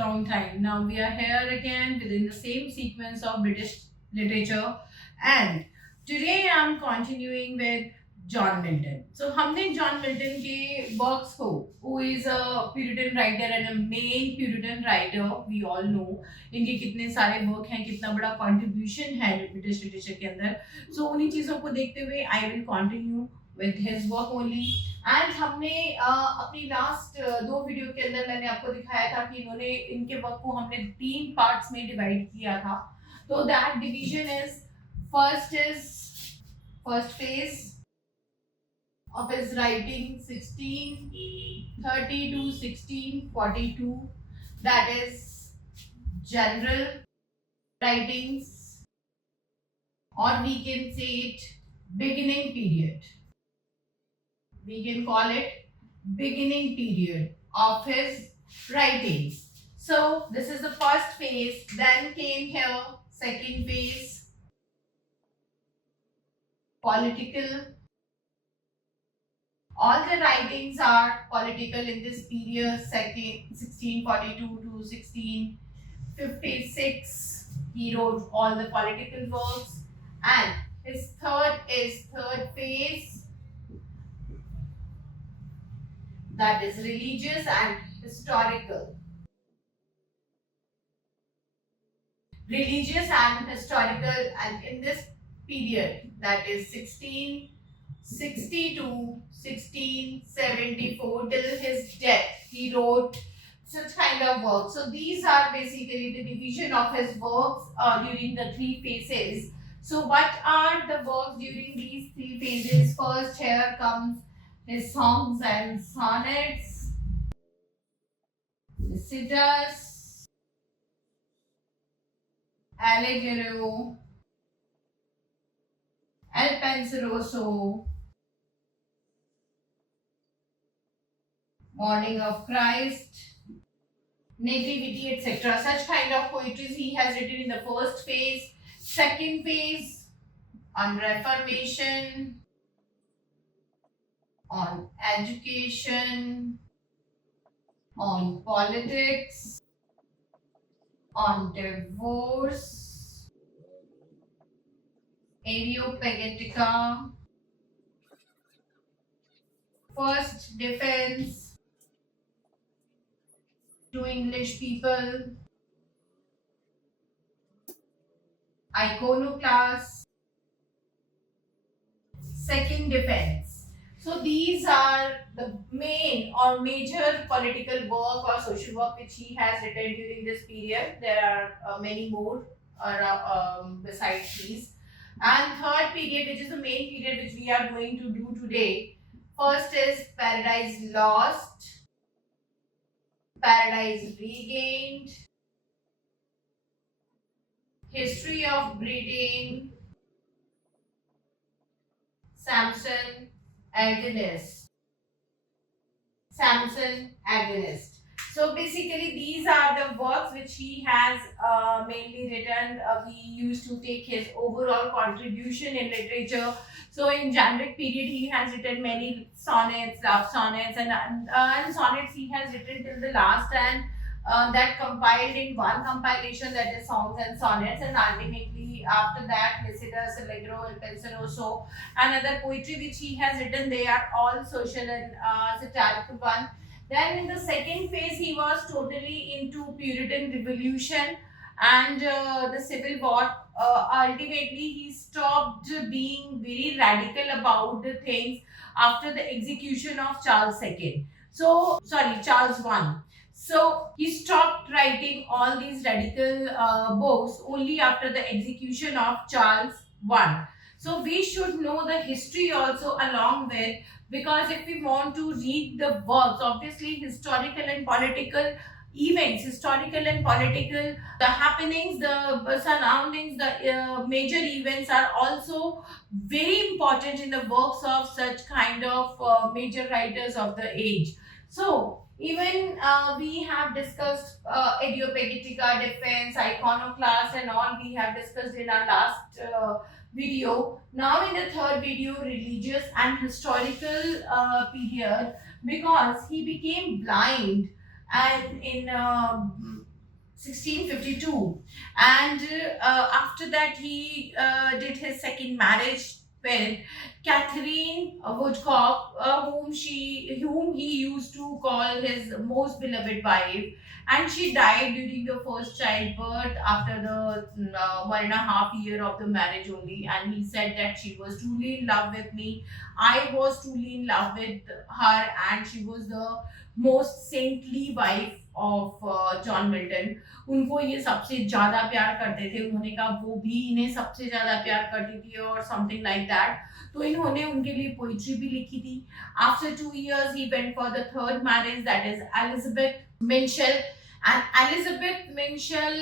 long time. Now we are here again within the same sequence of British literature, and today I am continuing with John Milton. So हमने John Milton के works को, who is a Puritan writer and a main Puritan writer, we all know इनके कितने सारे work हैं, कितना बड़ा contribution है British literature के अंदर. So उन्हीं चीज़ों को देखते हुए I will continue with his work only. And हमने अपनी लास्ट दो वीडियो के अंदर मैंने आपको दिखाया था कि इन्होंने इनके वर्क को हमने 3 पार्ट्स में डिवाइड किया था. तो that division is first phase of his writing 1630 to 1642, that is general writings, or we can say it beginning period. We can call it beginning period of his writings. So this is the first phase. Then came here second phase, political. All the writings are political in this period, 1642 to 1656. He wrote all the political works. And his third phase, that is religious and historical. Religious and historical, and in this period, that is 1660 to 1674 till his death, he wrote such kind of work. So these are basically the division of his works during the 3 phases. So what are the works during these 3 phases? First, here comes his songs and sonnets, Lycidas, Allegro, El Penseroso, Morning of Christ, Nativity, etc. Such kind of poetry he has written in the first phase. Second phase, on Reformation, on education, on politics, on divorce, Areopagitica, first defense to English people, Iconoclast, second defense. So these are the main or major political work or social work which he has written during this period. There are many more besides these. And third period, which is the main period which we are going to do today. First is Paradise Lost, Paradise Regained, History of Britain, Samson Agonist. So basically these are the works which he has mainly written. He used to take his overall contribution in literature. So in generic period he has written many sonnets, love sonnets, and sonnets he has written till the last, and that compiled in one compilation, that is Songs and Sonnets. And ultimately after that, Lycidas, Allegro, El Penseroso, and other poetry which he has written, they are all social and satirical one. Then in the second phase he was totally into Puritan revolution and the Civil War. Ultimately he stopped being very radical about the things after the execution of Charles II. Charles I. So he stopped writing all these radical books only after the execution of Charles I. So we should know the history also along with, because if we want to read the works, obviously historical and political events, the happenings, the surroundings, the major events are also very important in the works of such kind of major writers of the age. So even we have discussed Areopagitica, defense, Iconoclast, and all we have discussed in our last video. Now in the third video, religious and historical period, because he became blind and in 1652. And after that, he did his second marriage with Catherine Woodcock, whom he used to call his most beloved wife, and she died during the first childbirth after the 1.5 year of the marriage only. And he said that she was truly in love with me, I was truly in love with her, and she was the most saintly wife of John Milton. उनको ये सबसे ज्यादा प्यार करते थे, उन्होंने कहा वो भी इन्हें सबसे ज्यादा प्यार करती थी और समथिंग लाइक दैट। तो इन्होंने उनके लिए पोइट्री भी लिखी थी। After 2 years he went for the third marriage, that is Elizabeth Minshall। and Elizabeth Minshall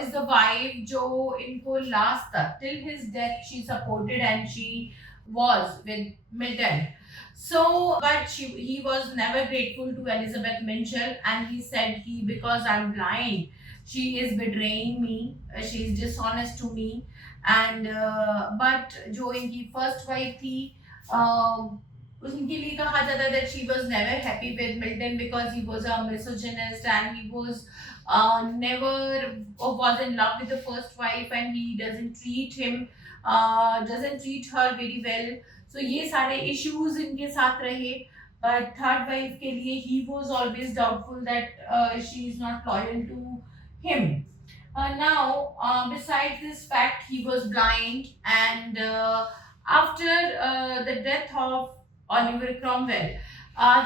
is the wife जो इनको last तक till his death she supported and she was with Milton। So, but he was never grateful to Elizabeth Minshall, and he said, because I'm blind, she is betraying me, she is dishonest to me, and but जो इनकी first wife थी, उनके लिए कहा जाता that she was never happy with Milton because he was a misogynist and he was never was in love with the first wife, and he doesn't treat her very well। So ये सारे issues इनके साथ रहे। But third wife के लिए he was always doubtful that she is not loyal to him। Now, besides this fact, he was blind, and after the death of Oliver Cromwell,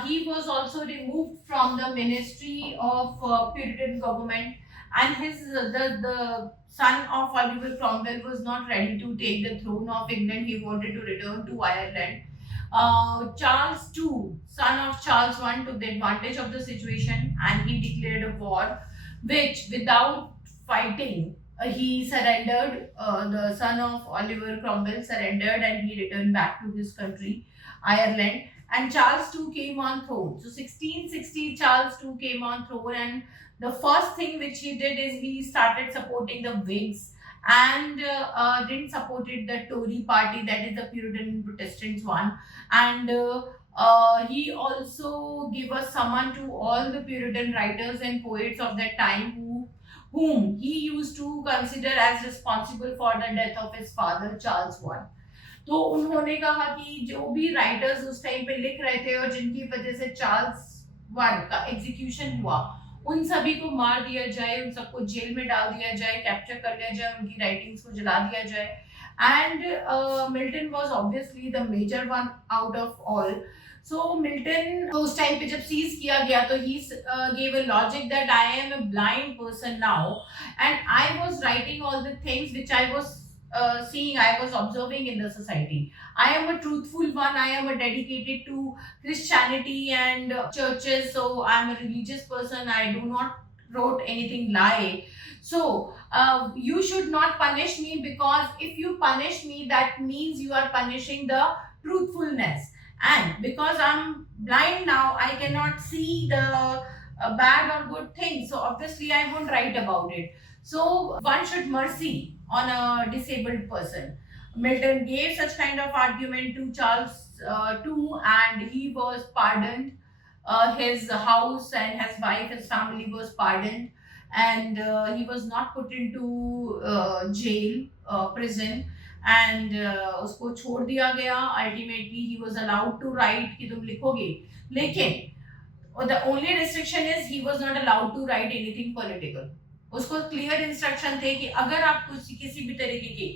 he was also removed from the ministry of Puritan government, and the son of Oliver Cromwell was not ready to take the throne of England. He wanted to return to Ireland। Charles II, son of Charles I, took the advantage of the situation and he declared a war, which without fighting, he surrendered. The son of Oliver Cromwell surrendered and he returned back to his country, Ireland. And Charles II came on throne. So 1660, Charles II came on throne, and the first thing which he did is he started supporting the Whigs and didn't supported the Tory party, that is the Puritan and Protestants one. And he also gave a summon to all the Puritan writers and poets of that time whom he used to consider as responsible for the death of his father Charles I। तो उन्होंने कहा कि जो भी writers उस time पे लिख रहे थे और जिनकी वजह से चार्ल्स वन का एग्जीक्यूशन हुआ, उन सभी को मार दिया जाए, उन सबको जेल में डाल दिया जाए, कैप्चर कर लिया जाए, उनकी राइटिंग्स को जला दिया जाए। And Milton was obviously the major one out of all. So Milton उस टाइम पे जब सीज किया गया तो ही gave a logic that I am a blind person now and I was writing all the things which I was seeing, I was observing in the society। I am a truthful one, I am a dedicated to Christianity and churches, so I am a religious person, I do not wrote anything lie। So you should not punish me, because if you punish me, that means you are punishing the truthfulness। And because I'm blind now, I cannot see the bad or good things, so obviously I won't write about it। So one should mercy on a disabled person। Milton gave such kind of argument to Charles II, and he was pardoned। His house and his wife, his family was pardoned, and he was not put into jail, prison, and उसको छोड़ दिया गया। Ultimately, he was allowed to write कि तुम लिखोगे, लेकिन the only restriction is he was not allowed to write anything political। उसको clear instruction थे कि अगर आप किसी भी तरीके की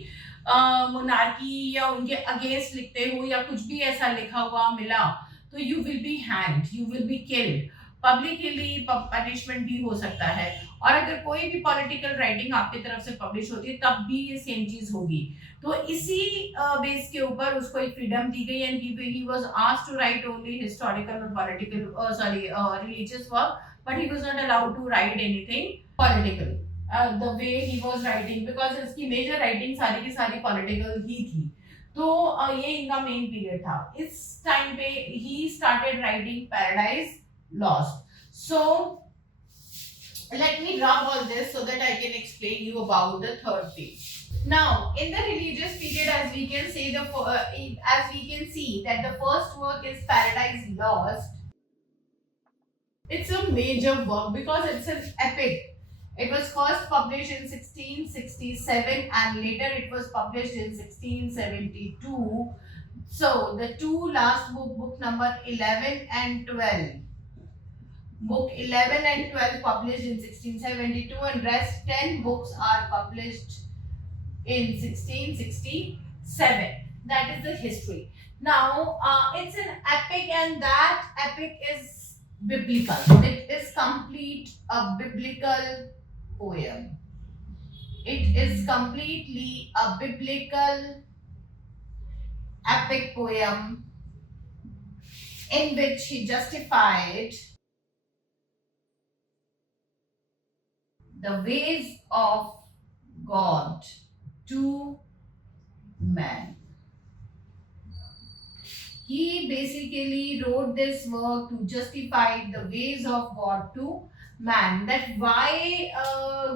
मोनार्की या उनके अगेंस्ट लिखते हो या कुछ भी ऐसा लिखा हुआ मिला, तो you will be hanged, you will be killed, publicly punishment भी हो सकता है। और अगर कोई भी पॉलिटिकल राइटिंग आपकी तरफ से पब्लिश होती है तब भी ये सेम चीज होगी। तो इसी बेस के ऊपर उसको एक फ्रीडम दी गई, and he was asked to write only historical और political religious work, but he was not allowed to write anything political the way he was writing, because इसकी major writing सारी की सारी political ही थी। तो ये इनका मेन पीरियड था। इस टाइम पे he started writing Paradise Lost। So let me rub all this so that I can explain you about the third page। Now, in the religious period, as we can see that the first work is Paradise Lost। It's a major work because it's an epic, It was first published in 1667 and later it was published in 1672. So the two last book number 11 and 12. Book 11 and 12 published in 1672 and rest 10 books are published in 1667. That is the history. Now, it's an epic and that epic is biblical. It is complete a biblical poem. It is completely a biblical epic poem in which he justified the ways of God to man. He basically wrote this work to justify the ways of God to man. That why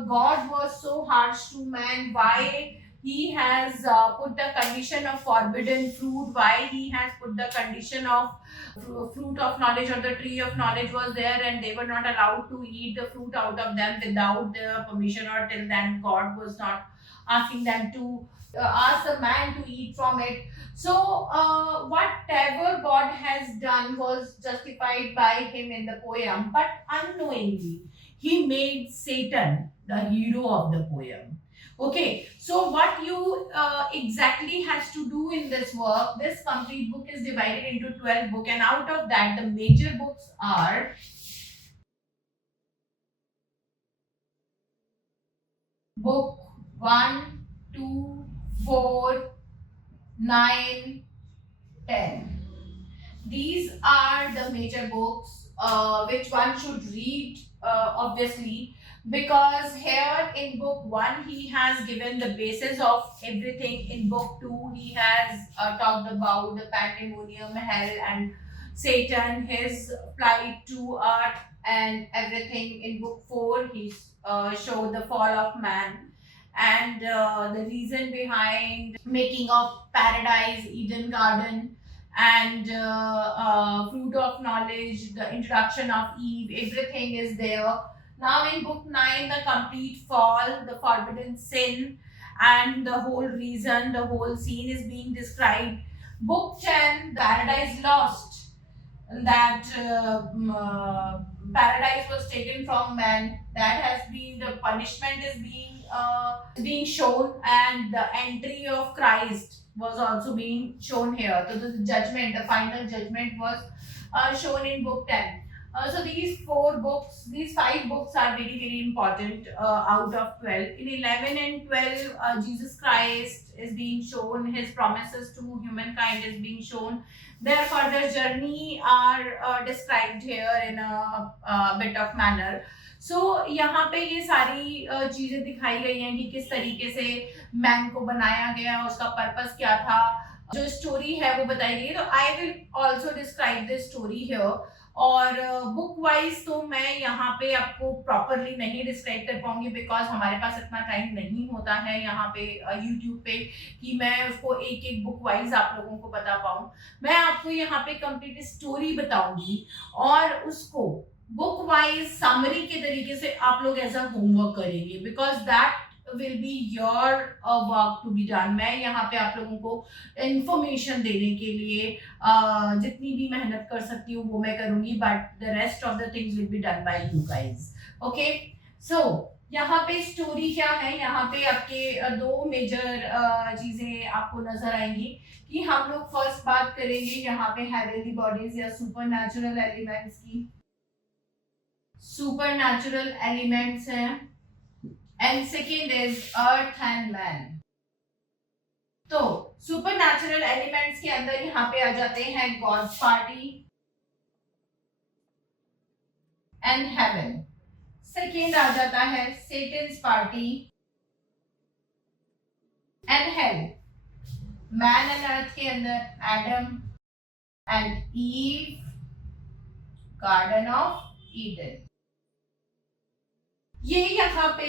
God was so harsh to man, why he has put the condition of forbidden fruit, why he has put the condition of fruit of knowledge or the tree of knowledge was there and they were not allowed to eat the fruit out of them without the permission, or till then God was not asking them to ask the man to eat from it. So, whatever God has done was justified by him in the poem, but unknowingly, he made Satan the hero of the poem. Okay, so what you exactly has to do in this work, this complete book is divided into 12 books, and out of that, the major books are book 1, 2, 4, 9, 10. These are the major books which one should read, obviously, because here in book 1 he has given the basis of everything. In book 2 he has talked about the pandemonium, hell, and Satan, his flight to earth, and everything. In book 4 he showed the fall of man and the reason behind making of paradise, Eden garden, and fruit of knowledge, the introduction of Eve, everything is there. Now in book 9, the complete fall, the forbidden sin, and the whole reason, the whole scene is being described. Book 10, paradise lost, that paradise was taken from man, that has been the punishment is being shown, and the entry of Christ was also being shown here. So the judgment, the final judgment was shown in book 10. So these four books, these five books are very, very important out of 12. In 11 and 12, Jesus Christ is being shown, his promises to humankind is being shown. Their further journey are described here in a bit of manner. सो यहाँ पे ये सारी चीजें दिखाई गई हैं कि किस तरीके से मैन को बनाया गया, उसका पर्पस क्या था, जो स्टोरी है वो बताई गई. तो I will also describe this story here. और बुक वाइज तो मैं यहाँ पे आपको प्रॉपरली नहीं डिस्क्राइब कर पाऊंगी बिकॉज हमारे पास इतना टाइम नहीं होता है यहाँ पे यूट्यूब पे कि मैं उसको एक एक बुक वाइज आप लोगों को बता पाऊँ. मैं आपको यहाँ पे कंप्लीट स्टोरी बताऊंगी और उसको बुक वाइज समरी के तरीके से आप लोग एज अ होमवर्क करेंगे because that will be your work to be done. मैं यहाँ पे आप लोगों को इंफॉर्मेशन देने के लिए जितनी भी मेहनत कर सकती हूँ वो मैं करूंगी, but the rest of the things will be done by you guys. Okay, so यहाँ पे स्टोरी क्या है, यहाँ पे आपके दो मेजर चीजें आपको नजर आएंगी कि हम लोग फर्स्ट बात करेंगे यहाँ पे हेवनली बॉडीज या सुपर नेचुरल एलिमेंट्स की. सुपर नेचुरल एलिमेंट्स हैं and second is earth and man. तो सुपर नेचुरल एलिमेंट्स के अंदर यहाँ पे आ जाते हैं God's party and heaven. Second आ जाता है Satan's party and hell. Man and earth के अंदर Adam and Eve, garden of Eden. ये यहाँ पे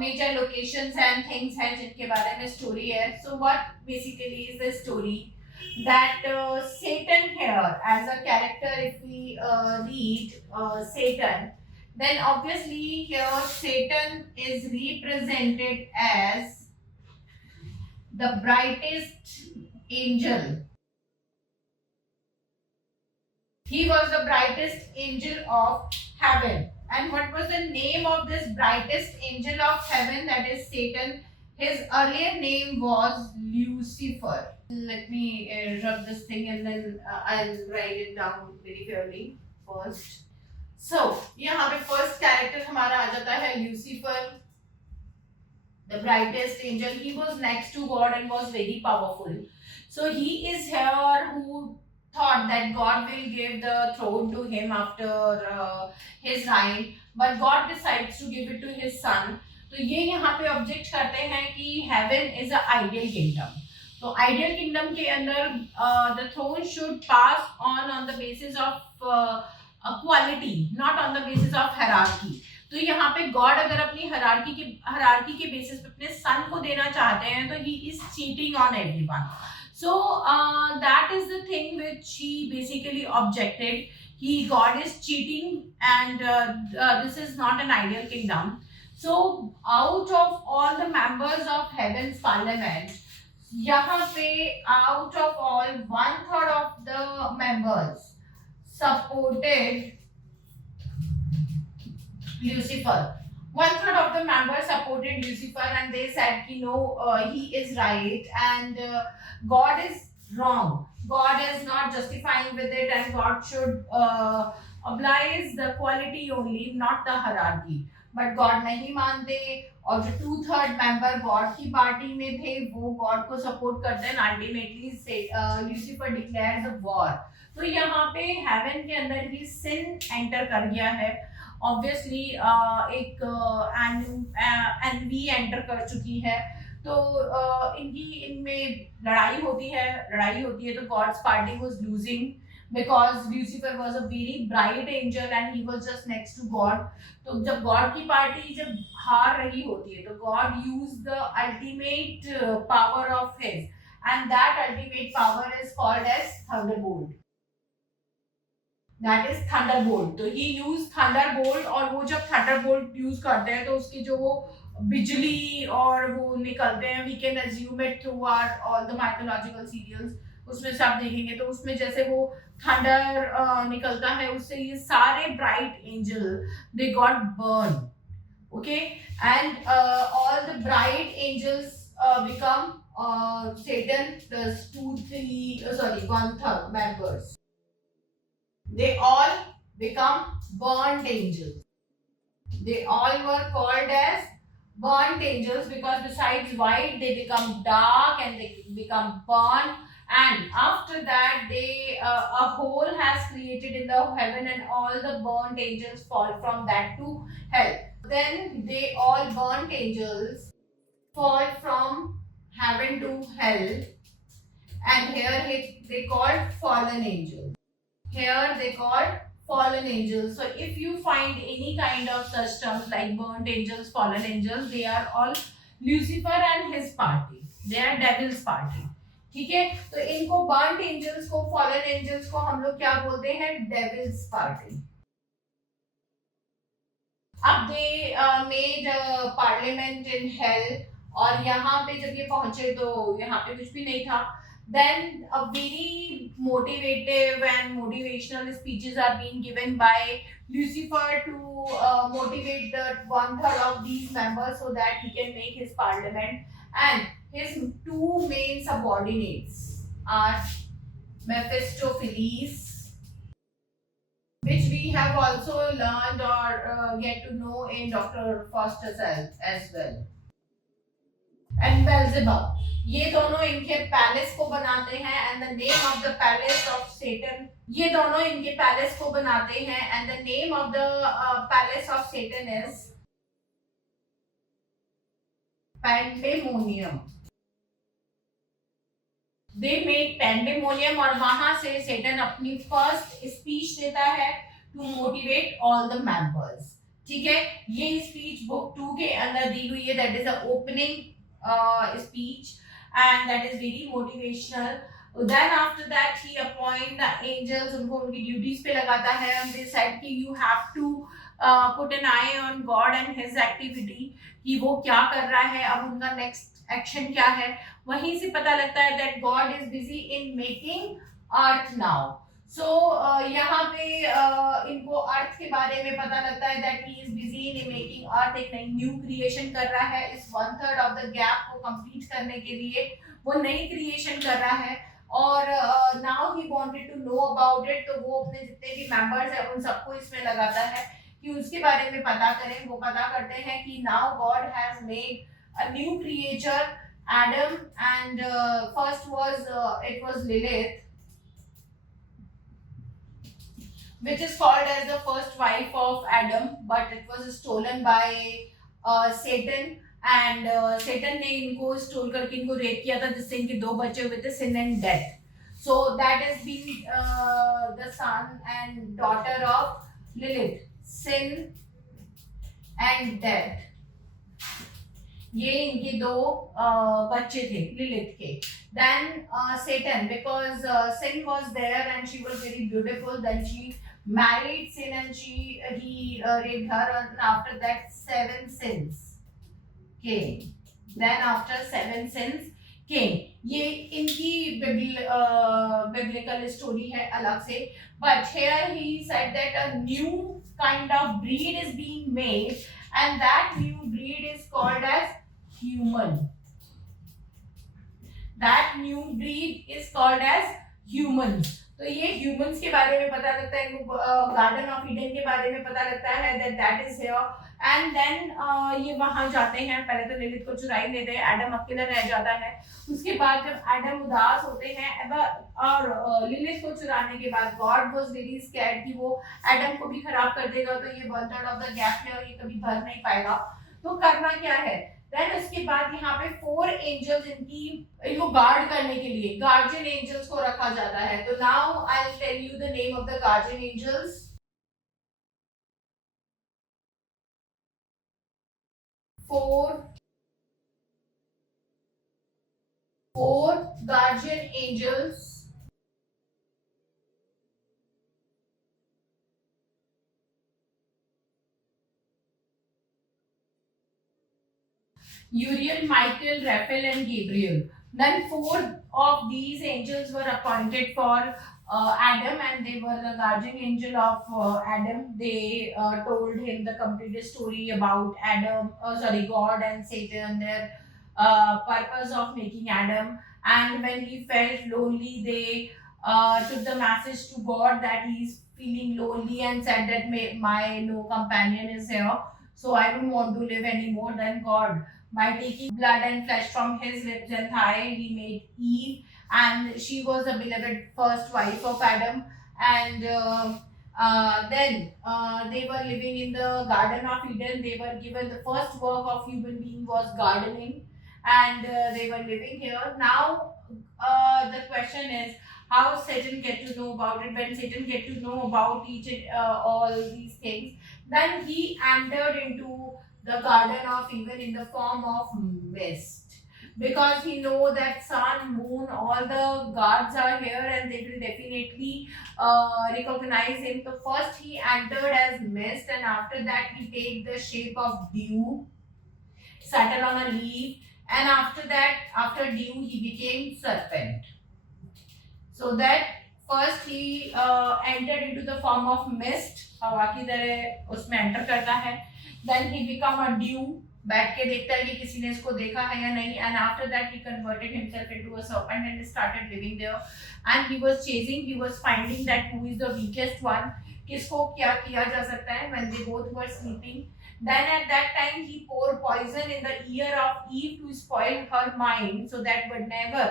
मेजर लोकेशंस एंड थिंग्स हैं जिनके बारे में स्टोरी है. So what basically is the story that Satan here as a character, if we read Satan, then obviously here Satan is represented as the brightest angel. He was the brightest angel of heaven. And what was the name of this brightest angel of heaven, that is Satan? His earlier name was Lucifer. Let me rub this thing and then I'll write it down very clearly first. So, यहाँ पे first character हमारा आ जाता है Lucifer, the brightest angel. He was next to God and was very powerful. So he is here who thought that God will give the throne to him after his reign, but God decides to give it to his son. तो ये यहाँ पे object करते हैं कि heaven is a ideal kingdom. तो ideal kingdom के अंदर the throne should pass on the basis of quality, not on the basis of hierarchy. तो यहाँ पे गॉड अगर अपनी हायरार्की के बेसिस पे अपने सन को देना चाहते हैं तो he is cheating on everyone. So that is the thing which he basically objected. God is cheating, and this is not an ideal kingdom. So out of all the members of heaven's parliament, यहाँ पे out of all 1/3 of the members supported Lucifer. 1/3 of the members supported Lucifer, and they said, no, he is right, and God is wrong. God is not justifying with it, and God should oblige the quality only, not the hierarchy. But God नहीं मानते, और जो 2/3 member God की party में थे वो God को support करते हैं. Ultimately Lucifer declares a war. तो यहाँ पे हेवन के अंदर भी सिन एंटर कर गया है. ऑब्वियसली एक एनवी एंटर कर चुकी है. तो इनमें लड़ाई होती है तो God's party was losing because Lucifer was a very bright angel and he was just next to God. तो जब गॉड की पार्टी जब हार रही होती है तो God use the ultimate power of his, and that ultimate power is called as thunderbolt. That is thunderbolt. तो ही यूज थंडरबोल्ट, और वो जब थंडरबोल्ट यूज करते हैं तो उसकी जो वो बिजली और वो निकलते हैं, we can assume it through our all the mythological serials. उसमें से आप देखेंगे तो उसमें जैसे वो थंडर निकलता है उससे ये सारे bright angel they got burn. Okay, and all the bright angels become Satan plus 1/3 members. They all become burnt angels. They all were called as burnt angels because besides white they become dark and they become burnt, and after that they a hole has created in the heaven and all the burnt angels fall from that to hell. Then they all burnt angels fall from heaven to hell, and here they called fallen angels. Here they called fallen angels. So if you find any kind of such terms like burnt angels, fallen angels, they are all Lucifer and his party. They are devil's party. ठीक है, तो इनको burnt angels को, fallen angels को हम लोग क्या बोलते हैं? Devil's party. अब they made a parliament in hell, और यहाँ पे जब ये पहुंचे तो यहाँ पे कुछ भी नहीं था. Then a very motivative and motivational speeches are being given by Lucifer to motivate the 1/3 of these members so that he can make his parliament. And his two main subordinates are Mephistopheles, which we have also learned or get to know in Dr. Faustus as well, and Beelzebub. ये दोनों इनके palace को बनाते हैं, and the name of the palace of Satan. ये दोनों इनके palace को बनाते हैं, and the name of the palace of Satan is pandemonium. They made pandemonium, और वहां से सेटन अपनी फर्स्ट स्पीच देता है to motivate all the members. ठीक है, ये स्पीच बुक 2 के अंदर दी हुई है. That is the opening speech, and that is very motivational. Then after that he appoint the angels, उनको उनकी duties पे लगाता है, and they said कि you have to put an eye on God and his activity कि वो क्या कर रहा है, अब उनका नेक्स्ट एक्शन क्या है, वहीं से पता लगता है that God is busy in making earth now. So यहाँ पे इनको अर्थ के बारे में पता लगता है that he is busy in making earth, एक नई न्यू क्रिएशन कर रहा है इस 1/3 ऑफ द गैप को कंप्लीट करने के लिए, वो नई क्रिएशन कर रहा है। और now he wanted to know about it, तो वो अपने जितने भी मेंबर्स हैं उन सबको इसमें लगाता है कि उसके बारे में पता करें। वो पता करते हैं कि now God has made a new creature Adam, and first was it was Lilith, which is called as the first wife of Adam, but it was stolen by Satan, and Satan ने इनको stall करके इनको rape किया था, जिससे इनके दो बच्चे हुए थे, sin and death. So that has been the son and daughter of Lilith, sin and death. ये इनके दो बच्चे थे लिलिथ के. Then Satan, because sin was there and she was very beautiful, then she married sin and he raped her, and after that 7 sins came. Then after 7 sins came. ये इनकी biblical story है अलग से, but here he said that a new kind of breed is being made, and that new breed is called as human. That new breed is called as humans. तो ये humans के बारे में पता लगता है, इनको गार्डन ऑफ ईडन के बारे में पता लगता है that is here. And then ये वहां जाते हैं, पहले तो लिलिथ को चुरा ही लेते हैं, एडम अकेला रह जाता है. उसके बाद जब एडम उदास होते हैं और लिलिथ को चुराने के बाद गॉड वाज वेरी स्कैर्ड कि वो एडम को भी खराब कर देगा, तो ये 1/3 ऑफ द गैप है और ये कभी भर नहीं पाएगा. तो करना क्या है, देन उसके बाद यहाँ पे 4 एंजल्स इनको गार्ड करने के लिए गार्जियन एंजल्स को रखा जाता है. तो now I will tell you the name of the guardian angels. 4 guardian angels. Uriel, Michael, Raphael and Gabriel. Then 4 of these angels were appointed for Adam, and they were the guardian angel of Adam. They told him the complete story about God and Satan, their purpose of making Adam. And when he felt lonely, they took the message to God that he is feeling lonely and said that my no companion is here, so I don't want to live anymore. Then God, by taking blood and flesh from his lips and thigh, he made Eve, and she was the beloved first wife of Adam. And then they were living in the Garden of Eden. They were given the first work of human being was gardening, and they were living here. Now the question is, how Satan get to know about it? When Satan get to know about each and all these things, then he entered into the Garden of Eden in the form of mist, because he know that sun, moon, all the gods are here and they will definitely recognize him. So first he entered as mist, and after that he take the shape of dew, settle on a leaf, and after that, after dew, he became serpent. So that first he entered into the form of mist, हवा की तरह उसमें enter करता है. Then he become a dew, बैठ के देखता है कि किसी ने इसको देखा है या नहीं. And after that he converted himself into a serpent and started living there. And he was chasing, he was finding that who is the weakest one, किसको क्या किया जा सकता है. When they both were sleeping, then at that time he poured poison in the ear of Eve to spoil her mind, so that whenever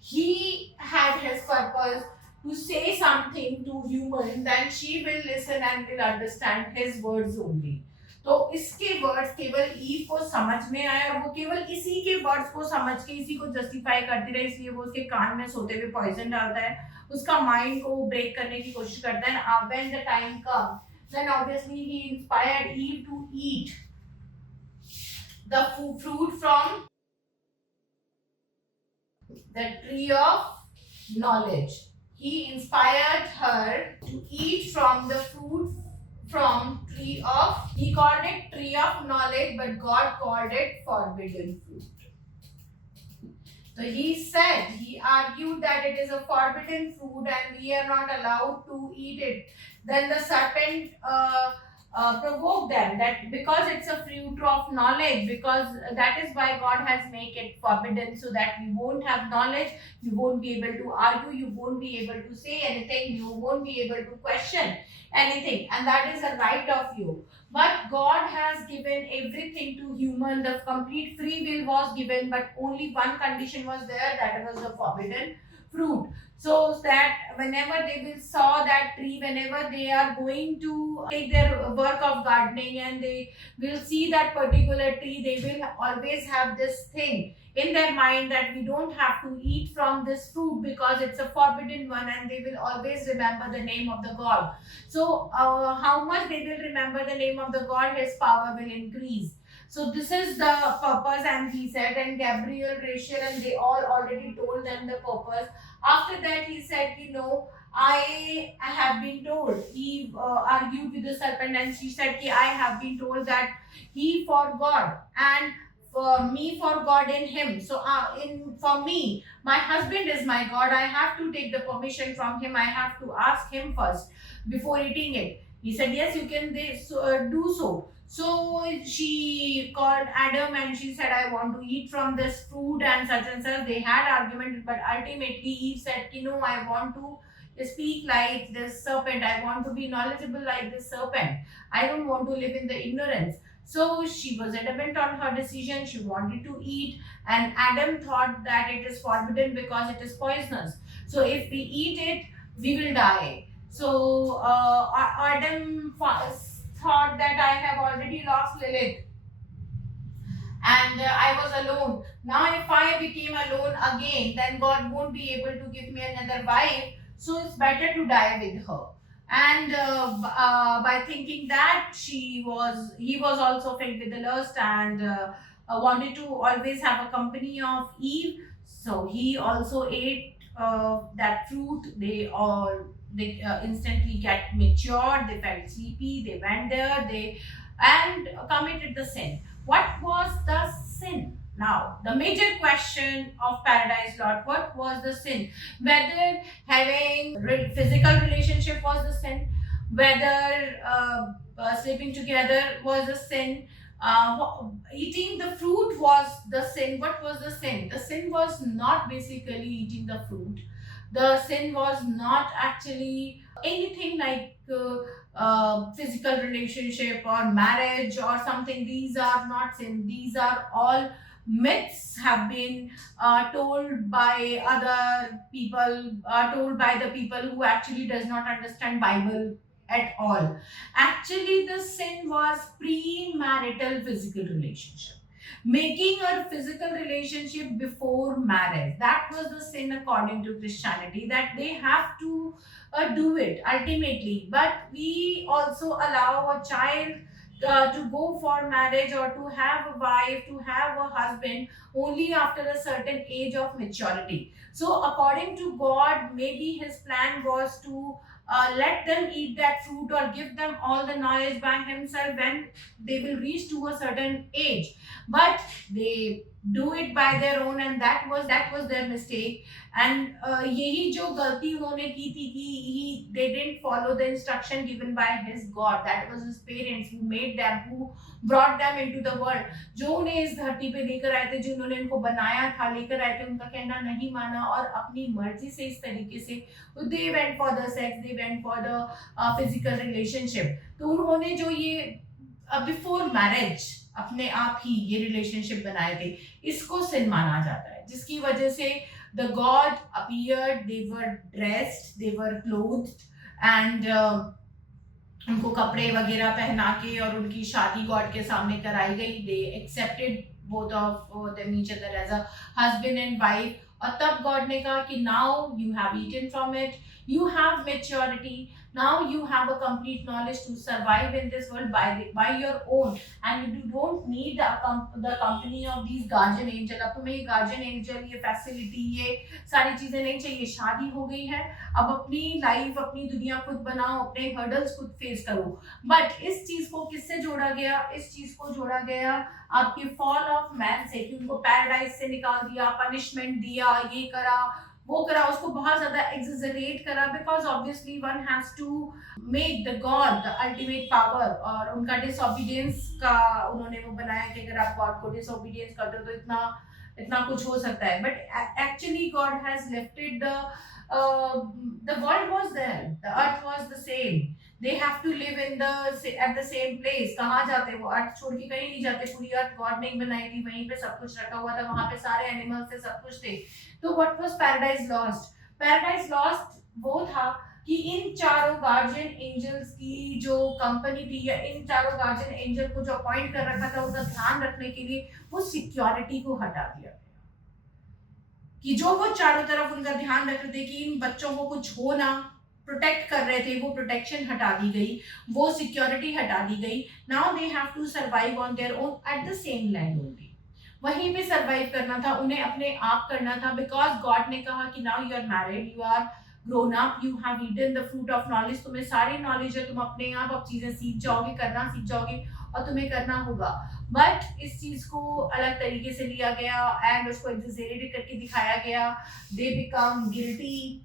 he had his purpose to say something to human, then she will listen and will understand his words only. तो इसके words केवल ewe को समझ में आए और वो केवल इसी के वर्ड्स को समझ के इसी को जस्टिफाई करती रहे, इसलिए वो उसके कान में सोते हुए पॉइजन डालता है, उसका माइंड को ब्रेक करने की कोशिश करता है. And when the time comes, then obviously he inspired Eve to eat the fruit from the tree of knowledge. He inspired her to eat from the fruit from he called it tree of knowledge, but God called it forbidden fruit. So he argued that it is a forbidden fruit and we are not allowed to eat it. Then the serpent provoked them that because it's a fruit of knowledge, because that is why God has made it forbidden, so that you won't have knowledge, you won't be able to argue, you won't be able to say anything, you won't be able to question anything, and that is a right of you. But God has given everything to human. The complete free will was given, but only one condition was there, that was the forbidden fruit. So that whenever they will saw that tree, whenever they are going to take their work of gardening and they will see that particular tree, they will always have this thing in their mind that we don't have to eat from this fruit because it's a forbidden one, and they will always remember the name of the God. So how much they will remember the name of the God, his power will increase. So this is the purpose, and he said, and Gabriel, Rachel, and they all already told them the purpose. After that, he said, I have been told. He argued with the serpent, and she said, I have been told that he for God and for me for God in him. So for me, my husband is my God. I have to take the permission from him. I have to ask him first before eating it. He said, yes, you can do so. So she called Adam and she said, I want to eat from this fruit and such and such. They had argument, but ultimately Eve said, I want to speak like this serpent. I want to be knowledgeable like this serpent. I don't want to live in the ignorance. So she was adamant on her decision. She wanted to eat, and Adam thought that it is forbidden because it is poisonous. So if we eat it, we will die. So Adam thought that I have already lost Lilith and I was alone. Now if I became alone again, then God won't be able to give me another wife. So it's better to die with her. And by thinking that, he was also filled with the lust and wanted to always have a company of Eve. So he also ate that fruit. They instantly get matured, they felt sleepy, they went there, they and committed the sin. What was the sin? Now, the major question of Paradise Lot, what was the sin? Whether having physical relationship was the sin, whether sleeping together was the sin, eating the fruit was the sin. What was the sin? The sin was not basically eating the fruit. The sin was not actually anything like physical relationship or marriage or something. These are not sin. These are all myths, have been told by other people, told by the people who actually does not understand Bible at all. Actually, the sin was premarital physical relationship, making a physical relationship before marriage. That was the sin according to Christianity, that they have to do it ultimately. But we also allow a child to go for marriage or to have a wife, to have a husband only after a certain age of maturity. So according to God, maybe his plan was to let them eat that fruit or give them all the knowledge by himself when they will reach to a certain age. But they do it by their own, and that was their mistake. And यही जो गलती उन्होंने की थी कि they didn't follow the instruction given by his God, that was his parents who made them, who brought them into the world, जो उन्हें इस धरती पे लेकर आए थे, जो उन्होंने उनको बनाया था, लेकर आए थे, उनका कहना नहीं माना और अपनी मर्जी से इस तरीके से they went for the sex, they went for the physical relationship. तो उन्होंने जो ये बिफोर मैरिज अपने आप ही ये रिलेशनशिप बनाए थे, इसको सिन माना जाता है, जिसकी वजह से the God appeared, they were dressed, they were clothed and उनको कपड़े वगैरह पहना के और उनकी शादी गॉड के सामने कराई गई. They accepted both of them each other as a husband and wife. और तब गॉड ने कहा कि now you have eaten from it, you have maturity, Now you have a complete knowledge to survive in this world by your own, and you don't need the company of these guardian angel. अब तुम्हें ये guardian angel, ये facility, ये सारी चीजें नहीं चाहिए. शादी हो गई है, अब अपनी लाइफ, अपनी दुनिया खुद बनाओ, अपने हर्डल्स खुद फेस करो. बट इस चीज को किससे जोड़ा गया? इस चीज को जोड़ा गया आपके फॉल ऑफ मैन से, कि उनको पैराडाइज से निकाल दिया, पनिशमेंट दिया, ये करा वो करा, उसको बहुत ज्यादा एक्सेजरेट करा, because obviously one has to make the God the ultimate power. और उनका डिसओबीडियंस का उन्होंने वो बनाया कि अगर आप गॉड को डिसओबीडियंस करते हो तो इतना इतना कुछ हो सकता है. But actually God has lifted the world was there, the earth was the same, they have to live in the at the same place. कहाँ जाते वो? अर्थ छोड़ के कहीं नहीं जाते. पूरी अर्थ गॉड ने बनाई थी, वहीं पे सब कुछ रखा हुआ था, वहां पे सारे एनिमल्स थे, सब कुछ थे. तो what was paradise lost? Paradise lost वो था कि इन चारों गार्जियन एंजल्स की जो कंपनी थी, या इन चारों गार्जियन एंजल को जो अपॉइंट कर रखा था उनका ध्यान रखने के लिए, वो सिक्योरिटी को हटा दिया गया. कि जो वो चारों तरफ उनका ध्यान रख रहे थे कि इन बच्चों को कुछ हो ना, प्रोटेक्ट कर रहे थे, वो प्रोटेक्शन हटा दी गई, वो सिक्योरिटी हटा दी गई. Now they have to survive on their own at the same land only. वहीं पे सर्वाइव करना था उन्हें, अपने आप करना था, बिकॉज गॉड ने कहा कि now you are married, you are grown up, you have eaten the fruit of knowledge. तुम्हें सारी नॉलेज है, तुम अपने आप अब चीजें सीख जाओगे, करना सीख जाओगे, और तुम्हें करना होगा. बट इस चीज को अलग तरीके से लिया गया एंड उसको एक्सैजरेट करके दिखाया गया. They become guilty,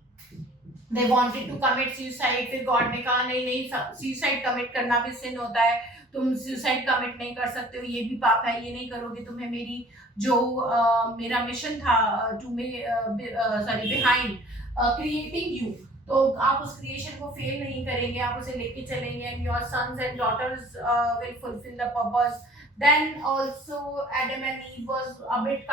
they wanted to commit suicide. फिर गॉड ने कहा नहीं नहीं, सुसाइड कमिट करना भी सिन होता है, तुम सुसाइड कमिट नहीं कर सकते हो, ये भी पाप है, ये नहीं करोगे. तुम्हें मेरी जो मेरा मिशन था टू बिहाइंड क्रिएटिंग यू, तो आप उस क्रिएशन को फेल नहीं करेंगे, आप उसे लेके चलेंगे, and your sons and daughters will fulfil the purpose. Then also Adam and Eve was a bit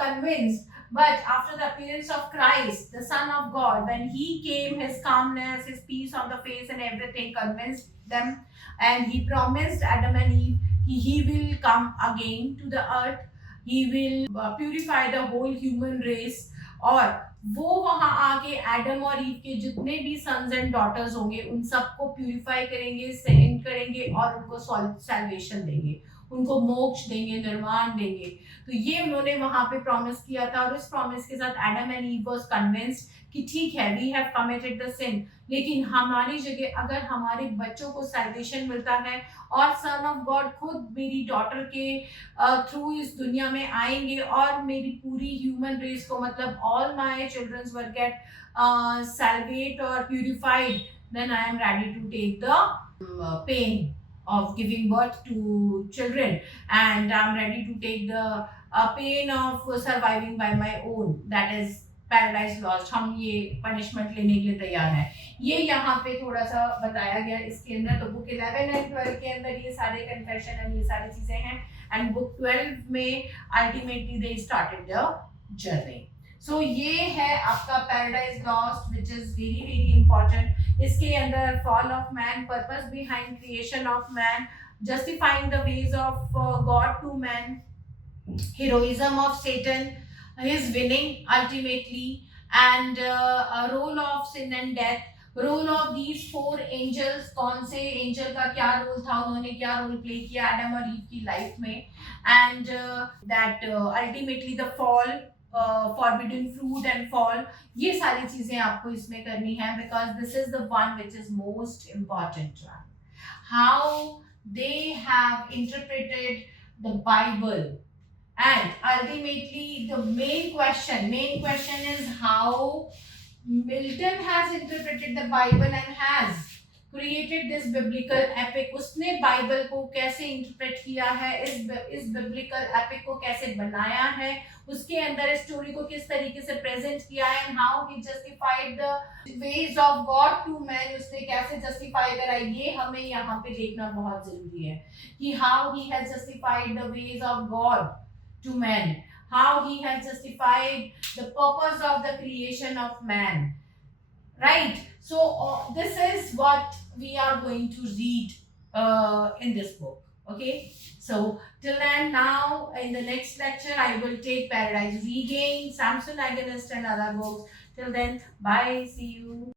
convinced, but after the appearance of Christ, the Son of God, when he came, his calmness, his peace on the face and everything convinced them, and he promised Adam and Eve he will come again to the earth, he will purify the whole human race. और वो वहां आके Adam और ewe के जितने भी sons and daughters होंगे उन सबको प्यूरिफाई करेंगे, सेंड करेंगे, और उनको सैल्वेशन देंगे, उनको मोक्ष देंगे, निर्वाण देंगे. तो ये उन्होंने वहां पे प्रॉमिस किया था, और इस प्रॉमिस के साथ Adam and ewe was convinced कि ठीक है, we have committed the scene, लेकिन हमारी जगह अगर हमारे बच्चों को सैल्वेशन मिलता है, और सन ऑफ गॉड खुद मेरी डॉटर के थ्रू इस दुनिया में आएंगे, और मेरी पूरी ह्यूमन रेस को, मतलब all my childrens will get salvate or purified, then I am ready to take the pain of giving birth to children, and I'm ready to take the pain of surviving by my own, that is paradise lost. हम ये punishment लेने के लिए तैयार हैं. ये यहाँ पे थोड़ा सा बताया गया इसके अंदर. तो बुक 11 एंड 12 के अंदर ये सारे कन्फेशन एंड ये सारी चीजें हैं, एंड बुक 12 में ultimately they started the journey. So ये है आपका Paradise Lost, which is very very important. इसके अंदर fall of man, purpose behind creation of man, justifying the ways of God to man, heroism of Satan, his winning ultimately, and a role of sin and death, role of these four angels. कौन से angel का क्या role था, उन्होंने क्या role play किया Adam और ewe की लाइफ में, and that ultimately the fall, forbidden fruit and fall. ये सारी चीजें आपको इसमें करनी है, because this is the one which is most important one. How they have interpreted the Bible. And ultimately, the main question is how Milton has interpreted the Bible and has created this biblical epic. उसने Bible को कैसे interpret किया है, इस biblical epic को कैसे बनाया है, उसके अंदर स्टोरी को किस तरीके से प्रेजेंट किया है, and how he justified the ways of God to man, उसने कैसे जस्टिफाई करा. ये हमें यहाँ पे देखना बहुत जरूरी है कि how he has justified the ways of God to man, how he has justified the purpose of the creation of man, right? So this is what we are going to read in this book. Okay, so till then, now in the next lecture I will take Paradise Regained, Samson Agonist and other books. Till then, bye, see you.